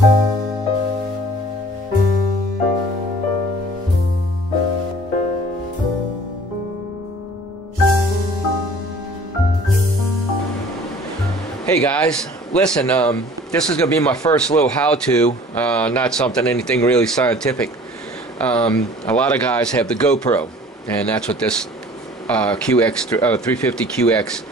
Hey guys, listen, this is going to be my first little how-to, not anything really scientific. A lot of guys have the GoPro, and that's what this QX 350QX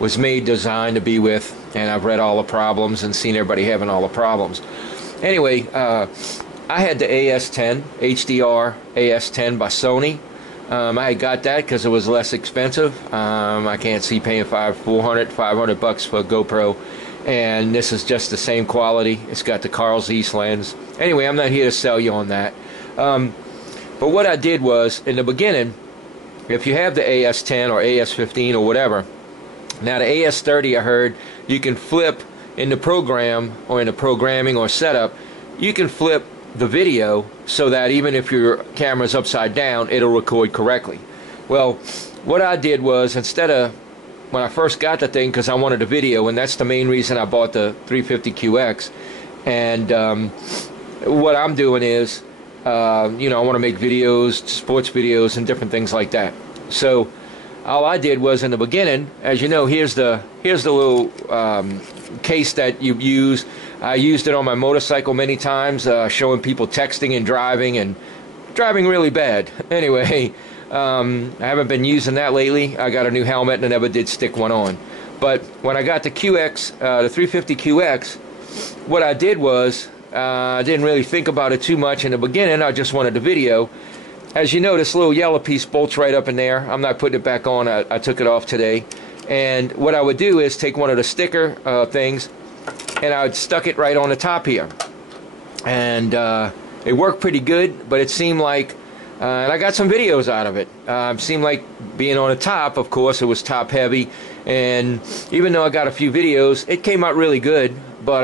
was designed to be with, and I've read all the problems and seen everybody having all the problems. Anyway, I had the AS10, hdr-as10 by Sony. I got that because it was less expensive. I can't see paying $500 bucks for a GoPro, and this is just the same quality. It's got the Carl Zeiss lens. Anyway, I'm not here to sell you on that. But what I did was, in the beginning, if you have the AS10 or AS15 or whatever, now the AS30, I heard you can flip in the program or in the programming or setup, you can flip the video so that even if your camera's upside down, it'll record correctly. Well, what I did was, instead of, when I first got the thing, because I wanted a video, and that's the main reason I bought the 350QX, and what I'm doing is, you know, I want to make videos, sports videos, and different things like that. So all I did was, in the beginning, as you know, here's the little case that you use. I used it on my motorcycle many times, showing people texting and driving really bad. Anyway, I haven't been using that lately. I got a new helmet and I never did stick one on. But when I got the QX, the 350QX, what I did was, I didn't really think about it too much in the beginning. I just wanted the video. As you know, this little yellow piece bolts right up in there. I'm not putting it back on. I took it off today. And what I would do is take one of the sticker things, and I stuck it right on the top here, and it worked pretty good. But it seemed like, and I got some videos out of it, seemed like being on the top, of course, it was top heavy, and even though I got a few videos, it came out really good. But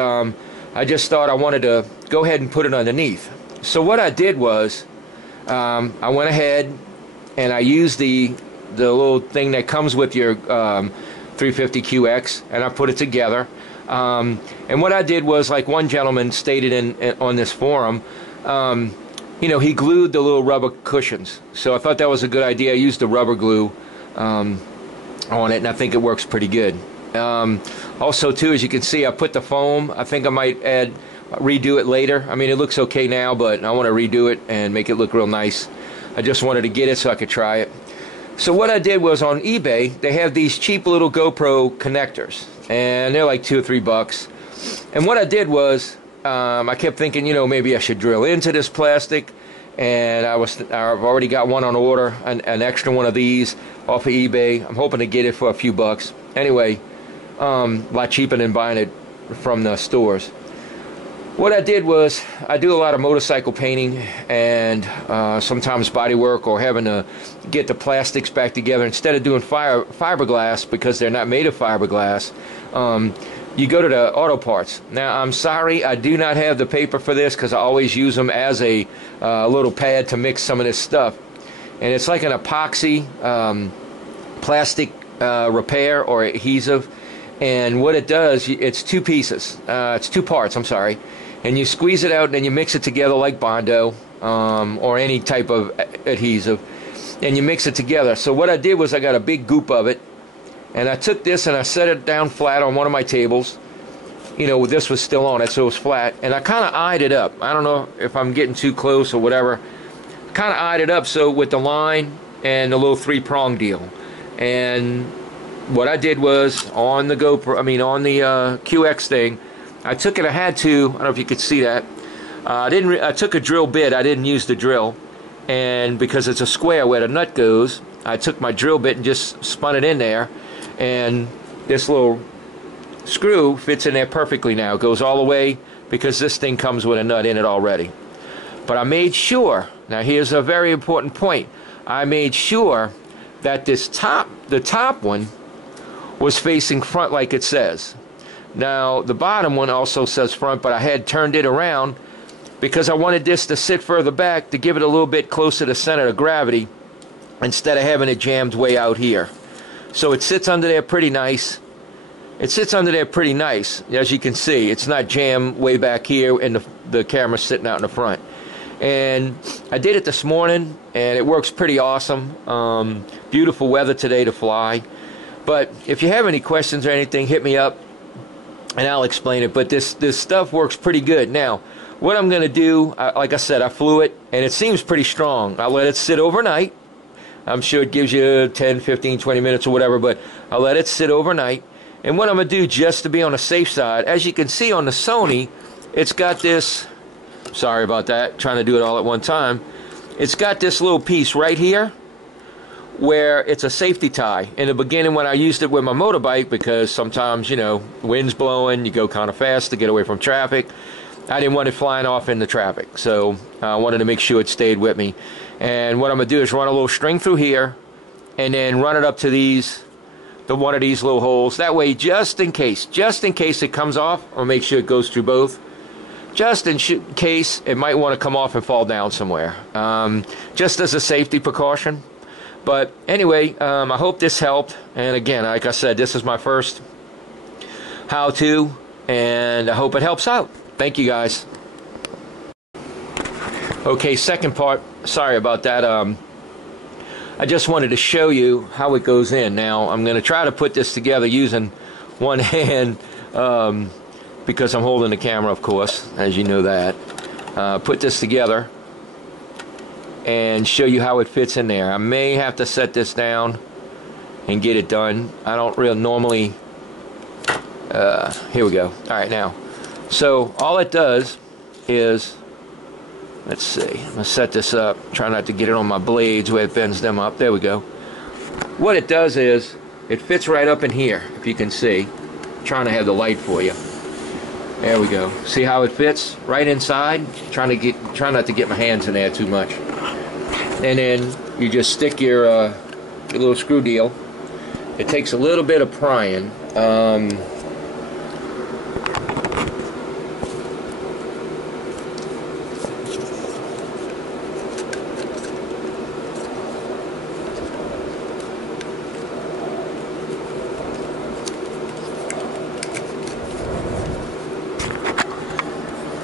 I just thought I wanted to go ahead and put it underneath. So what I did was, I went ahead and I used the little thing that comes with your 350QX, and I put it together. And what I did was, like one gentleman stated on this forum, you know, he glued the little rubber cushions. So I thought that was a good idea. I used the rubber glue on it, and I think it works pretty good. Also, too, as you can see, I put the foam. I think I might redo it later. I mean, it looks okay now, but I want to redo it and make it look real nice. I just wanted to get it so I could try it. So what I did was, on eBay, they have these cheap little GoPro connectors, and they're like $2 or $3. And what I did was, I kept thinking, you know, maybe I should drill into this plastic, and I've already got one on order, an extra one of these off of eBay. I'm hoping to get it for a few bucks. Anyway, a lot cheaper than buying it from the stores. What I did was, I do a lot of motorcycle painting and sometimes body work, or having to get the plastics back together. Instead of doing fiberglass, because they're not made of fiberglass, you go to the auto parts. Now, I'm sorry, I do not have the paper for this, because I always use them as a little pad to mix some of this stuff. And it's like an epoxy plastic repair or adhesive. And what it does, it's two pieces. It's two parts, I'm sorry. And you squeeze it out, and then you mix it together like Bondo or any type of adhesive, and you mix it together. So what I did was, I got a big goop of it, and I took this and I set it down flat on one of my tables. You know, this was still on it, so it was flat, and I kind of eyed it up. I don't know if I'm getting too close or whatever. Kind of eyed it up, so with the line and the little three-prong deal. And what I did was, on the GoPro, on the QX thing, I took it. I don't know if you could see that. I took a drill bit. I didn't use the drill, and because it's a square where the nut goes, I took my drill bit and just spun it in there, and this little screw fits in there perfectly now. It goes all the way, because this thing comes with a nut in it already. But I made sure. Now, here's a very important point. I made sure that the top one was facing front, like it says. Now, the bottom one also says front, but I had turned it around because I wanted this to sit further back to give it a little bit closer to center of gravity, instead of having it jammed way out here. So it sits under there pretty nice. it sits under there pretty nice. As you can see, it's not jammed way back here, and the camera's sitting out in the front. And I did it this morning, and it works pretty awesome. Beautiful weather today to fly. But if you have any questions or anything, hit me up, and I'll explain it. But this stuff works pretty good. Now, what I'm going to do, like I said, I flew it, and it seems pretty strong. I'll let it sit overnight. I'm sure it gives you 10, 15, 20 minutes or whatever, but I'll let it sit overnight. And what I'm going to do, just to be on the safe side, as you can see on the Sony, it's got this, sorry about that, trying to do it all at one time. It's got this little piece right here where it's a safety tie. In the beginning, when I used it with my motorbike, because sometimes, you know, wind's blowing, you go kind of fast to get away from traffic, I didn't want it flying off in the traffic, so I wanted to make sure it stayed with me. And what I'm going to do is run a little string through here, and then run it up to one of these little holes. That way, just in case it comes off, I'll make sure it goes through both. Just in case it might want to come off and fall down somewhere. Just as a safety precaution. But anyway, I hope this helped. And again, like I said, this is my first how-to, and I hope it helps out. Thank you, guys. Okay, second part. Sorry about that. I just wanted to show you how it goes in. Now, I'm going to try to put this together using one hand because I'm holding the camera, of course, as you know that. Put this together and show you how it fits in there. I may have to set this down and get it done. I don't really normally... here we go. All right, now. So all it does is, let's see, I'm going to set this up, try not to get it on my blades where it bends them up. There we go. What it does is, it fits right up in here, if you can see. I'm trying to have the light for you. There we go. See how it fits? Right inside. Try not to get my hands in there too much. And then you just stick your little screw deal. It takes a little bit of prying.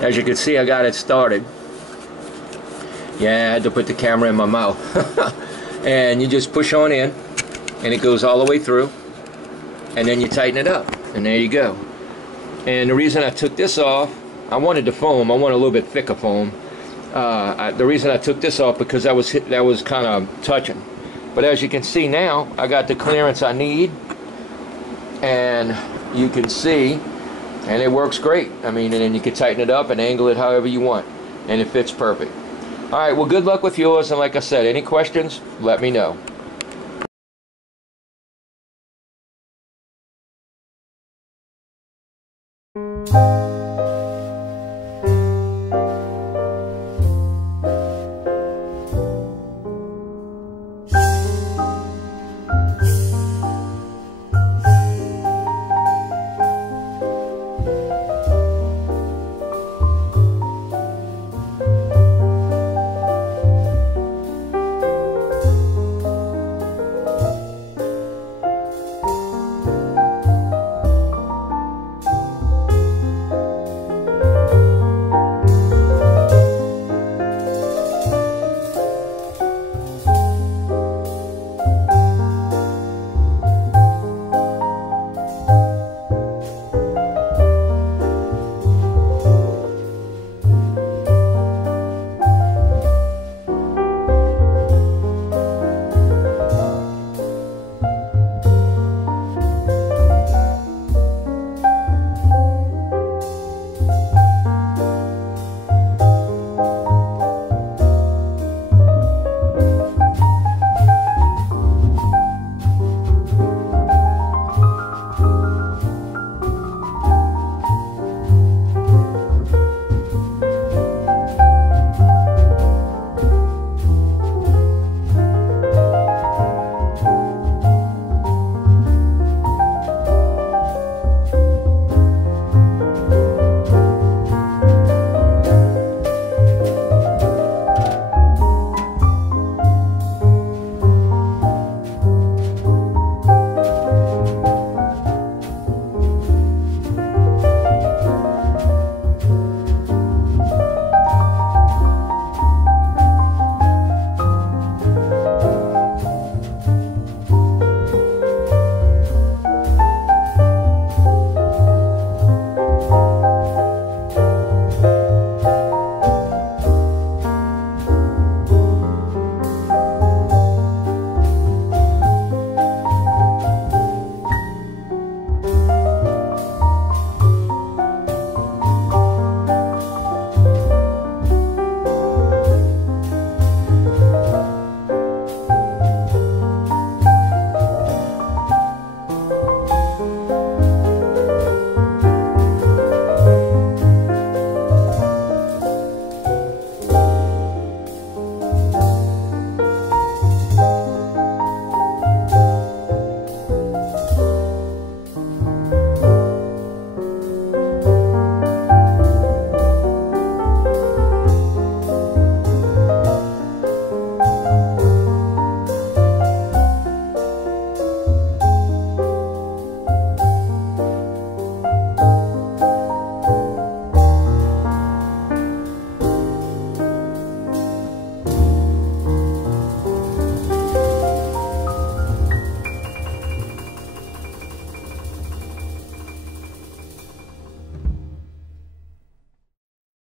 As you can see, I got it started. Yeah, I had to put the camera in my mouth. And you just push on in, and it goes all the way through, and then you tighten it up, and there you go. And the reason I took this off, I wanted the foam. I want a little bit thicker foam. The reason I took this off because that was kind of touching. But as you can see now, I got the clearance I need, and you can see. And it works great. I mean, and then you can tighten it up and angle it however you want. And it fits perfect. Alright, well, good luck with yours. And like I said, any questions, let me know.